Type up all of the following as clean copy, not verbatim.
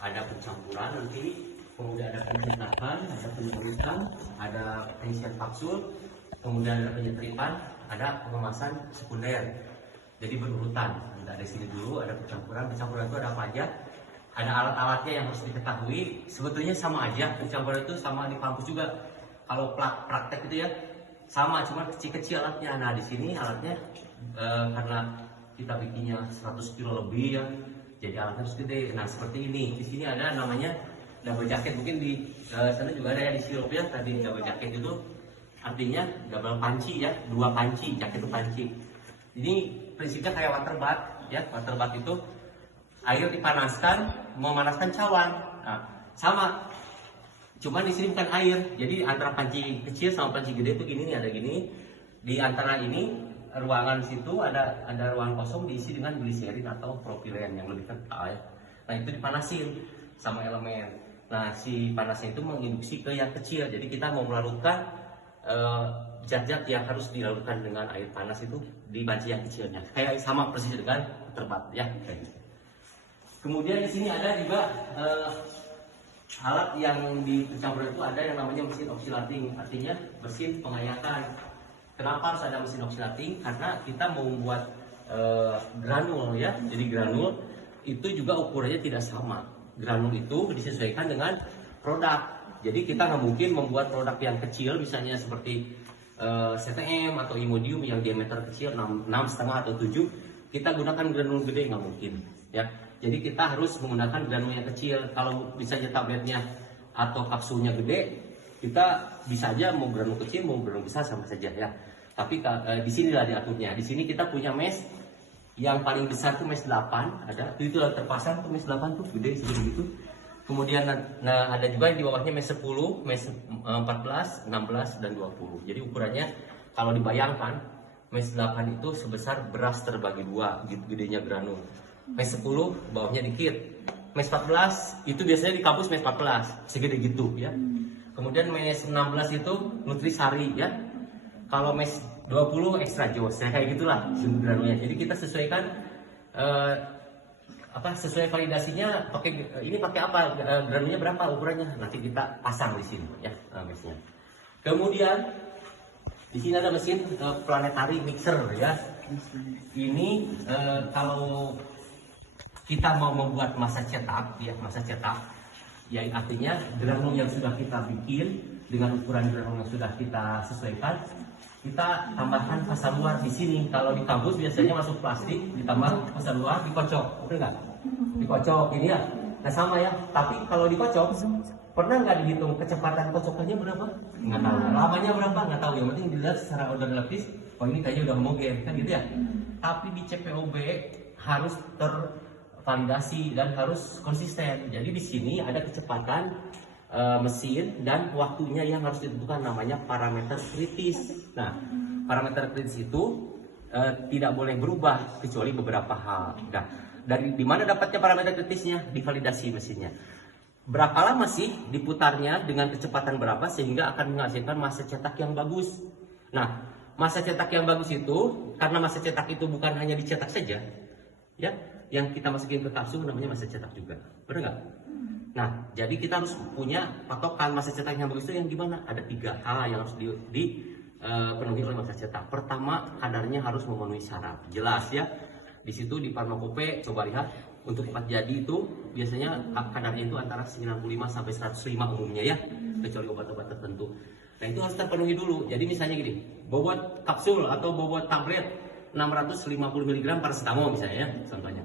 ada pencampuran nanti, kemudian ada pencetakan, ada penyemprotan, ada pengisian kapsul, kemudian ada penyetripan, ada pengemasan sekunder. Jadi berurutan. Dari sini dulu ada pencampuran. Pencampuran itu ada apa aja? Ada alat-alatnya yang harus diketahui. Sebetulnya sama aja. Pencampuran itu sama di kampus juga. Kalau praktek itu ya sama, cuma kecil-kecil alatnya. Nah di sini alatnya karena kita bikinnya 100 kilo lebih ya, jadi alatnya harus gede. Nah seperti ini. Di sini ada namanya double jacket. Mungkin di sana juga ada ya di sirup ya. Tadi double jacket itu artinya double panci ya, dua panci, jaket itu panci. Ini prinsipnya kayak waterbath ya. Waterbath itu air dipanaskan, memanaskan cawan. Nah, sama. Cuman di sini bukan air. Jadi antara panci kecil sama panci gede itu gini nih, ada gini. Di antara ini ruangan situ ada ruangan kosong diisi dengan gliserin atau propilen yang lebih kental ya. Nah, itu dipanasin sama elemen. Nah, si panasnya itu menginduksi ke yang kecil. Jadi kita mau melarutkan zat-zat yang harus dilarutkan dengan air panas itu di panci yang kecilnya. Kayak sama persis dengan waterbath ya. Kemudian di sini ada juga alat yang di pencampuran itu ada yang namanya mesin oxidating, artinya mesin pengayakan. Kenapa harus ada mesin oxidating? Karena kita mau membuat granul ya. Jadi granul itu juga ukurannya tidak sama. Granul itu disesuaikan dengan produk. Jadi kita nggak mungkin membuat produk yang kecil, misalnya seperti CTM atau Imodium yang diameter kecil 6,5 atau 7, kita gunakan granul gede, nggak mungkin ya. Jadi kita harus menggunakan granul yang kecil. Kalau misalnya tabletnya atau kapsulnya gede, kita bisa aja mau granul kecil mau granul besar sama saja ya. Tapi di sinilah diaturnya. Di sini kita punya mesh yang paling besar tuh mesh 8 ada. Itu terpasang tuh mesh 8 tuh gede seperti itu. Kemudian ada juga yang di bawahnya mesh 10, mesh 14, 16 dan 20. Jadi ukurannya kalau dibayangkan mesh 8 itu sebesar beras terbagi 2 gitu gedenya granul. Mesh 10 bawahnya dikit. Mesh 14 itu biasanya di kampus mesh 14 segede gitu ya. Kemudian mesh 16 itu nutrisari ya. Kalau mesh 20 extra jos ya, kayak gitulah granulnya. Jadi kita sesuaikan sesuai validasinya pakai apa, granulnya berapa ukurannya, nanti kita pasang di sini ya meshnya. Kemudian di sini ada mesin planetary mixer ya. Ini kalau kita mau membuat massa cetak ya artinya granul yang sudah kita bikin dengan ukuran granul yang sudah kita sesuaikan, kita tambahkan fasa luar di sini. Kalau di kampus biasanya masuk plastik ditambah fasa luar, dikocok, betul nggak? Dikocok ini ya. Nah sama ya. Tapi kalau dikocok, pernah nggak dihitung kecepatan kocokannya berapa? Nggak tahu. Lamanya berapa? Nggak tahu. Yang penting dilihat secara order lapis. Oh ini kayaknya udah homogen kan gitu ya. Tapi di CPOB harus tervalidasi dan harus konsisten. Jadi di sini ada kecepatan mesin dan waktunya yang harus ditentukan, namanya parameter kritis. Nah, parameter kritis itu tidak boleh berubah kecuali beberapa hal. Nah, dari di mana dapatnya parameter kritisnya? Divalidasi mesinnya. Berapa lama sih diputarnya dengan kecepatan berapa sehingga akan menghasilkan massa cetak yang bagus. Nah, massa cetak yang bagus itu karena massa cetak itu bukan hanya dicetak saja, ya, yang kita masukin ke kapsul namanya massa cetak juga, benar nggak? Nah, jadi kita harus punya patokan massa cetak yang bagus itu yang gimana? Ada 3 hal yang harus dipenuhi oleh massa cetak. Pertama, kadarnya harus memenuhi syarat. Jelas ya. Di situ di Farmakope coba lihat untuk 4 jadi itu biasanya kadarnya itu antara 95 sampai 105 umumnya ya, kecuali obat-obat tertentu. Nah, itu harus terpenuhi dulu. Jadi misalnya gini, bobot kapsul atau bobot tablet 650 mg paracetamol misalnya ya, contohnya.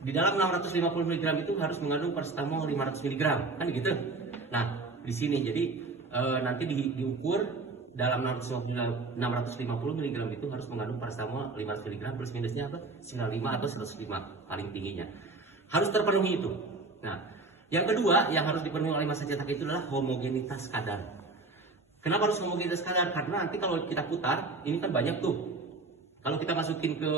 Di dalam 650 mg itu harus mengandung paracetamol 500 mg, kan gitu. Nah, di sini jadi nanti diukur dalam 650 mg itu harus mengandung paracetamol 500 mg plus minusnya apa? 95 atau 105 paling tingginya. Harus terpenuhi itu. Nah, yang kedua yang harus dipenuhi oleh massa cetak itu adalah homogenitas kadar. Kenapa harus homogenitas kadar? Karena nanti kalau kita putar, ini kan banyak tuh. Kalau kita masukin ke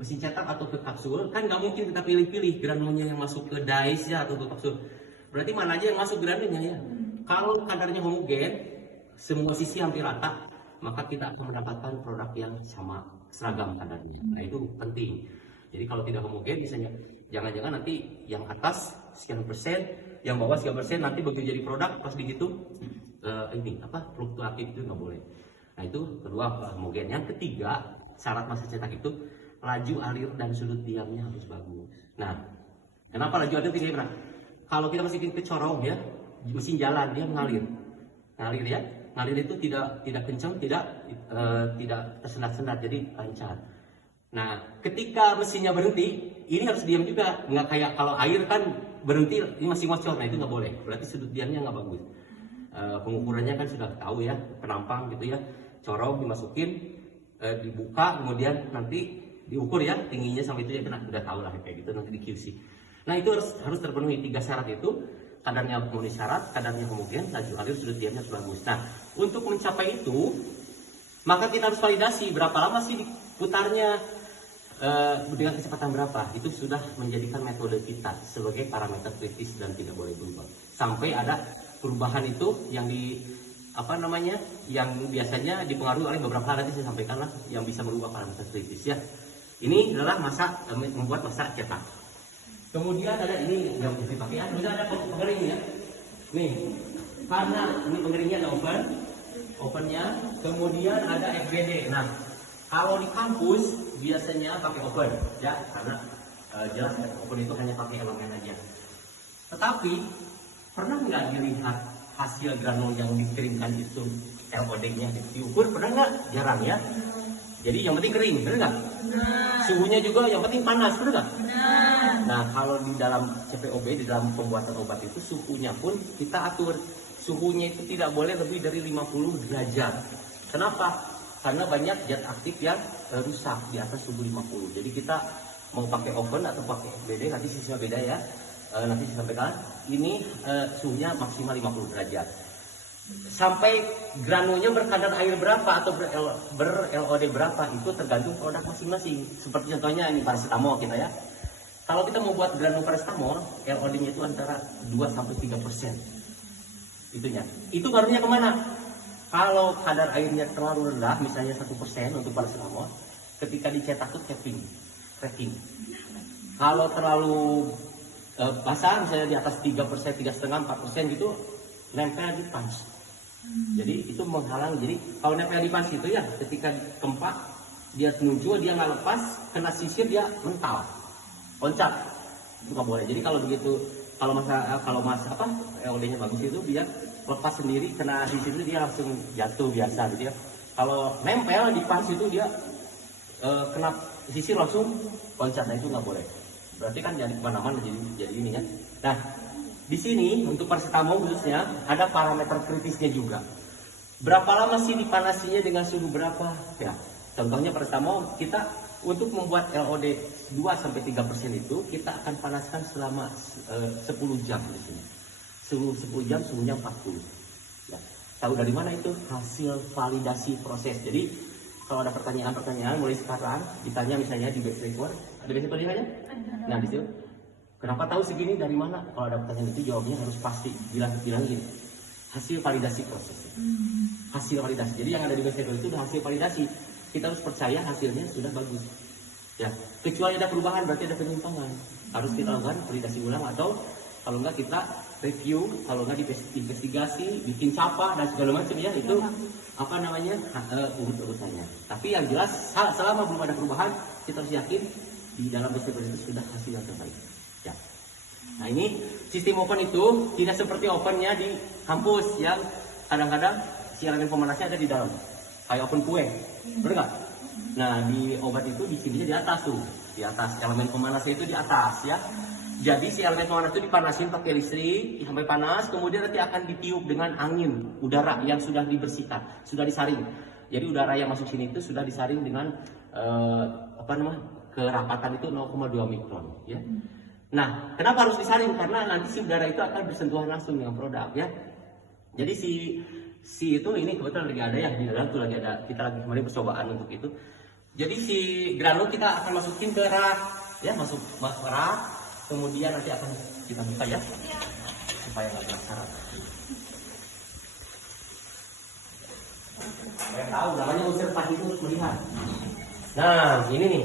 mesin cetak atau ke kapsul, kan nggak mungkin kita pilih-pilih granulnya yang masuk ke dice ya atau ke kapsul. Berarti mana aja yang masuk granulnya ya. Kalau kadarnya homogen, semua sisi hampir rata, maka kita akan mendapatkan produk yang sama, seragam kadarnya. Nah itu penting. Jadi kalau tidak homogen, misalnya jangan-jangan nanti yang atas sekian persen, yang bawah sekian persen, nanti begitu jadi produk pas dihitung fluktuatif itu nggak boleh. Nah itu kedua homogen. Yang ketiga syarat masa cetak itu laju alir dan sudut diamnya harus bagus. Nah kenapa laju alir tinggi? Kalau kita masukin ke corong ya, mesin jalan dia ngalir ya, ngalir itu tidak kencang, tidak tersendat-sendat, jadi lancar. Nah ketika mesinnya berhenti, ini harus diam juga, nggak kayak kalau air kan berhenti ini masih ngocor, nah itu nggak boleh, berarti sudut diamnya nggak bagus. Pengukurannya kan sudah tahu ya, penampang gitu ya, corong dimasukin, dibuka, kemudian nanti diukur ya tingginya sampai itu ya, kena udah tahu lah kayak gitu, nanti di QC. Nah itu harus terpenuhi 3 syarat itu, kadarnya memenuhi syarat, kadarnya homogen, laju alir, sudut diamnya harus bagus. Nah untuk mencapai itu maka kita harus validasi berapa lama sih diputarnya, dengan kecepatan berapa. Itu sudah menjadikan metode kita sebagai parameter kritis dan tidak boleh berubah sampai ada perubahan itu yang yang biasanya dipengaruhi oleh beberapa hal, nanti saya sampaikan lah yang bisa merubah parameter kritis ya. Ini adalah membuat masa cetak. Kemudian ada ini yang dipakai, kemudian ada pengering ya. Nih, karena ini pengeringnya ada ovennya, kemudian ada FBD. Nah, kalau di kampus biasanya pakai oven ya, karena jelas oven itu hanya pakai elemen aja. Tetapi pernah nggak dilihat hasil granul yang dikirimkan itu LOD-nya diukur? Pernah nggak? Jarang ya. Jadi yang penting kering, benar nggak? Suhunya juga yang penting panas, benar nggak? Nah kalau di dalam CPOB, di dalam pembuatan obat itu suhunya pun kita atur. Suhunya itu tidak boleh lebih dari 50 derajat. Kenapa? Karena banyak zat aktif yang rusak di atas suhu 50. Jadi kita mau pakai oven atau pakai FBD, nanti suhunya beda ya. Nanti saya sampaikan. Ini suhunya maksimal 50 derajat. Sampai granulnya berkadar air berapa atau ber-LOD berapa itu tergantung produk masing-masing. Seperti contohnya ini paracetamol kita ya. Kalau kita mau buat granul paracetamol, LOD-nya itu antara 2-3%. Itunya. Itu ngaruhnya kemana? Kalau kadar airnya terlalu rendah, misalnya 1% untuk paracetamol, ketika dicetak itu cracking. Kalau terlalu basah, misalnya di atas 3%, 3,5%, 4% gitu, nempel di punch. Jadi itu menghalang. Jadi kalau nempel di punch itu ya, ketika kempak dia muncul, dia nggak lepas, kena sisir dia mental, loncat, itu nggak boleh. Jadi kalau begitu, kalau LOD-nya bagus itu dia lepas sendiri, kena sisir itu dia langsung jatuh biasa gitu ya. Kalau nempel di punch itu dia kena sisir langsung loncat, nah itu nggak boleh. Berarti kan jadi kemana-mana jadi ini ya. Nah di sini untuk paracetamol khususnya ada parameter kritisnya juga. Berapa lama sih dipanasinya dengan suhu berapa? Ya, contohnya paracetamol kita untuk membuat LOD 2-3% itu kita akan panaskan selama 10 jam di sini. Suhu 10 jam, suhunya 40. Ya, tahu dari mana itu? Hasil validasi proses. Jadi kalau ada pertanyaan mulai sekarang ditanya misalnya di back record, ada back record aja? Nah di situ. Kenapa tahu segini dari mana? Kalau ada pertanyaan itu jawabnya harus pasti, bilang gini. Hasil validasi proses. Hasil validasi. Jadi yang ada di website itu sudah hasil validasi. Kita harus percaya hasilnya sudah bagus. Ya, kecuali ada perubahan berarti ada penyimpangan. Harus kita lakukan validasi ulang atau kalau enggak kita review, kalau enggak investigasi, bikin capa dan segala macam ya, itu urut-urutannya. Tapi yang jelas selama belum ada perubahan, kita harus yakin di dalam website itu sudah hasil yang terbaik. Ya. Nah ini sistem oven itu tidak seperti ovennya di kampus yang kadang-kadang si elemen pemanasnya ada di dalam, kayak oven kue, benar nggak? Nah di obat itu di sini di atas tuh, di atas elemen pemanasnya itu di atas ya. Jadi si elemen pemanas itu dipanasin pakai listrik sampai panas, kemudian nanti akan ditiup dengan angin udara yang sudah dibersihkan, sudah disaring. Jadi udara yang masuk sini itu sudah disaring dengan kerapatan itu 0,2 mikron ya. Nah, kenapa harus disaring? Karena nanti si udara itu akan bersentuhan langsung dengan produk ya. Jadi si itu ini kebetulan lagi ada ya di dalam tuh lagi ada, kita lagi kemarin percobaan untuk itu. Jadi si granul kita akan masukin ke rak ya, masuk rak, kemudian nanti akan kita buka ya supaya nggak penasaran. Saya tahu namanya observasi itu untuk melihat. Nah, ini nih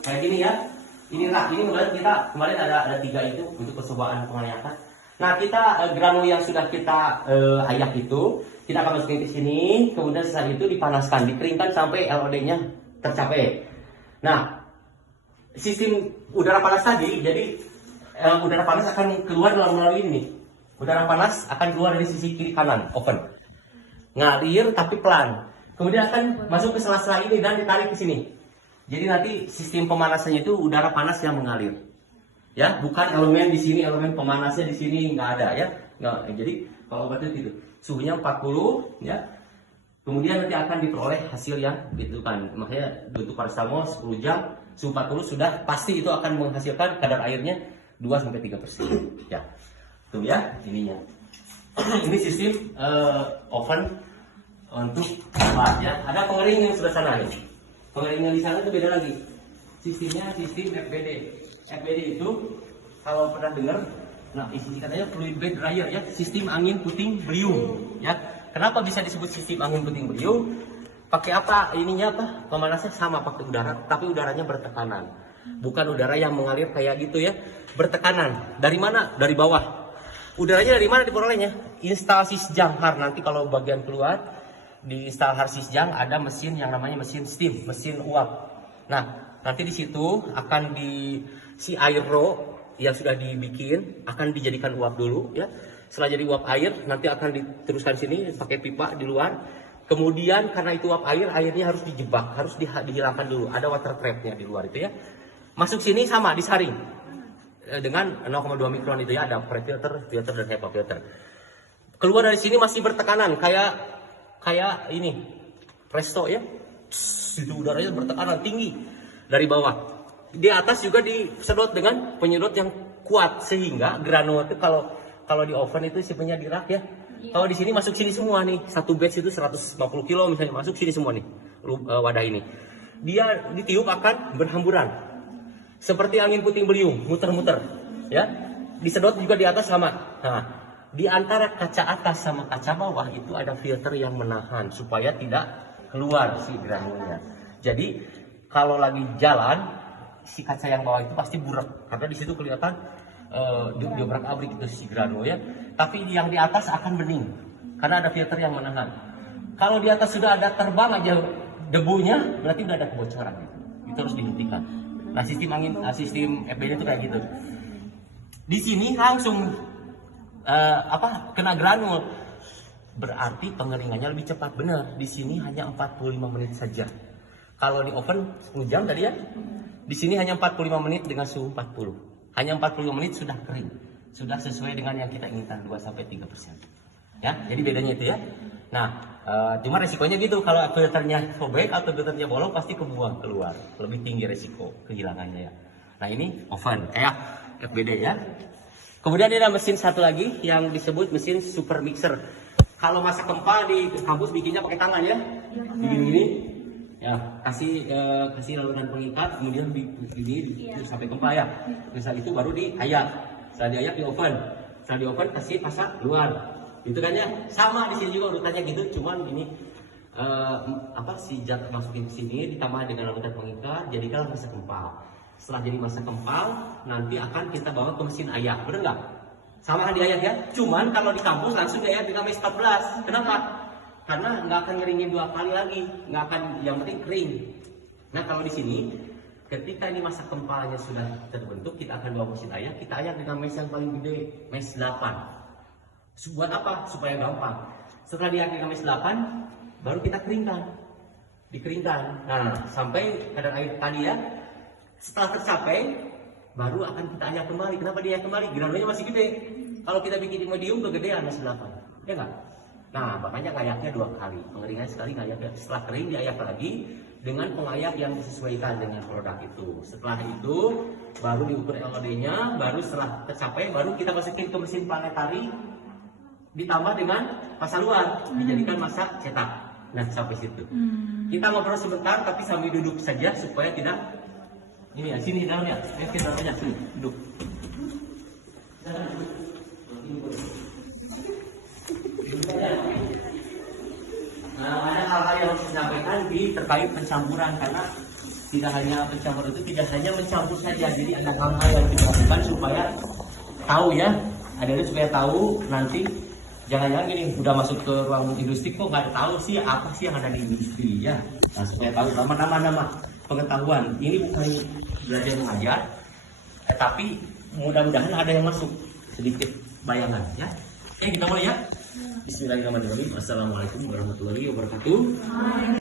kayak gini ya. ini kemarin ada 3 itu untuk percobaan pengayakan. Nah, kita granul yang sudah kita ayak itu kita akan masukin ke sini, kemudian setelah itu dipanaskan, dikeringkan sampai LOD-nya tercapai. Nah, sistem udara panas tadi, jadi udara panas akan keluar melalui ini. Udara panas akan keluar dari sisi kiri kanan oven, ngalir tapi pelan. Kemudian akan masuk ke sela-sela ini dan ditarik ke sini. Jadi nanti sistem pemanasannya itu udara panas yang mengalir. Ya, bukan elemen di sini, elemen pemanasnya di sini nggak ada ya. Nggak, jadi kalau obat itu suhunya 40 ya. Kemudian nanti akan diperoleh hasil yang gitu kan. Makanya untuk paracetamol 10 jam suhu 40 sudah pasti itu akan menghasilkan kadar airnya 2-3%. Ya. Tuh ya ininya. Ini sistem oven untuk obat ya. Ada pengering yang sebelah sana nih. Pengering yang di sana itu beda lagi. Sistemnya sistem FBD. FBD itu kalau pernah dengar, nah isi katanya fluid bed dryer ya, sistem angin puting beliung ya. Kenapa bisa disebut sistem angin puting beliung? Pakai apa ininya apa? Pemanasnya sama pakai udara, tapi udaranya bertekanan. Bukan udara yang mengalir kayak gitu ya, bertekanan. Dari mana? Dari bawah. Udaranya dari mana diperolehnya? Instal Sisjanghar. Nanti kalau bagian keluar di instal Sisjang ada mesin yang namanya mesin steam, mesin uap. Nah, nanti di situ akan si air raw yang sudah dibikin akan dijadikan uap dulu ya. Setelah jadi uap air nanti akan diteruskan sini pakai pipa di luar. Kemudian karena itu uap air, airnya harus dijebak, harus dihilangkan dulu. Ada water trapnya di luar itu ya. Masuk sini sama disaring dengan 0,2 mikron itu ya, ada pre-filter, filter dan HEPA filter. Keluar dari sini masih bertekanan kayak ini presto ya. Itu udaranya bertekanan tinggi dari bawah. Di atas juga disedot dengan penyedot yang kuat sehingga granul itu kalau di oven itu sifatnya di rak ya. Kalau di sini masuk sini semua nih, satu batch itu 150 kilo misalnya masuk sini semua nih wadah ini. Dia ditiup akan berhamburan seperti angin puting beliung, muter-muter ya. Disedot juga di atas sama. Nah, di antara kaca atas sama kaca bawah itu ada filter yang menahan supaya tidak keluar si granulnya. Jadi kalau lagi jalan si kaca yang bawah itu pasti burak karena di situ kelihatan diobrak-abrik itu si granul ya. Tapi yang di atas akan bening karena ada filter yang menahan. Kalau di atas sudah ada terbang aja debunya, berarti udah ada kebocoran gitu. Itu harus dihentikan. Nah, sistem FBD itu kayak gitu. Di sini langsung kena granul. Berarti pengeringannya lebih cepat. Benar, di sini hanya 45 menit saja. Kalau di oven 10 jam tadi ya. Di sini hanya 45 menit dengan suhu 40. Hanya 45 menit sudah kering. Sudah sesuai dengan yang kita inginkan 2-3%. Ya, jadi bedanya itu ya. Nah, cuma resikonya gitu, kalau filternya sobek atau filternya bolong pasti kebuang keluar. Lebih tinggi resiko kehilangannya ya. Nah, ini oven kayak FBD ya. Kemudian ada mesin satu lagi yang disebut mesin super mixer. Kalau masak kempal di kampus bikinnya pakai tangan ya. Begini-gini. Ya, kasih larutan pengikat, kemudian begini sampai kempal ya. Setelah itu baru diayak. Setelah diayak di oven. Setelah di oven kasih pasak luar. Itu kan ya, sama di sini juga urutannya gitu, cuman ini si zat masukin ke sini ditambah dengan larutan pengikat, jadikan masak kempal. Setelah jadi masak kempal, nanti akan kita bawa ke mesin ayak, bener nggak? Sama kan diayak ya, cuman kalau di kampus langsung diayak dengan mes 14. Kenapa? Karena nggak akan ngeringin 2 kali lagi, nggak akan, yang penting kering. Nah, kalau di sini ketika ini masak kempalnya sudah terbentuk, kita akan bawa mesin ayak, kita ayak dengan mes yang paling gede, mes 8. Buat apa? Supaya gampang. Setelah diayak dengan mes 8, baru kita keringkan. Dikeringkan. Nah, sampai kadar air tadi ya. Setelah tercapai, baru akan kita ayak kembali. Kenapa diayak kembali? Granulnya masih gede. Kalau kita bikin di medium, kegedean mes 8. Ya nggak? Nah, makanya ngayaknya 2 kali. Pengeringan sekali ngayaknya. Setelah kering, diayak lagi dengan pengayak yang disesuaikan dengan produk itu. Setelah itu, baru diukur LOD-nya. Baru setelah tercapai, baru kita masukin ke mesin planetari. Ditambah dengan masa luar, dijadikan masa cetak. Nah, sampai situ. Kita ngobrol sebentar, tapi sambil duduk saja supaya tidak ini ya, sini dalamnya. Sini dalamnya, sini duduk. Nah, ada hal-hal yang harus disampaikan terkait pencampuran karena tidak hanya pencampur itu tidak hanya mencampur saja, jadi ada hal-hal yang kita lakukan supaya tahu ya, adik-adik supaya tahu nanti jangan-jangan gini udah masuk ke ruang industri kok nggak tahu sih apa sih yang ada di industri ya. Nah, supaya tahu nama pengetahuan ini bukan belajar mengajar, tapi mudah-mudahan ada yang masuk sedikit bayangan ya. Kita mulai ya. Bismillahirrahmanirrahim. Assalamualaikum warahmatullahi wabarakatuh.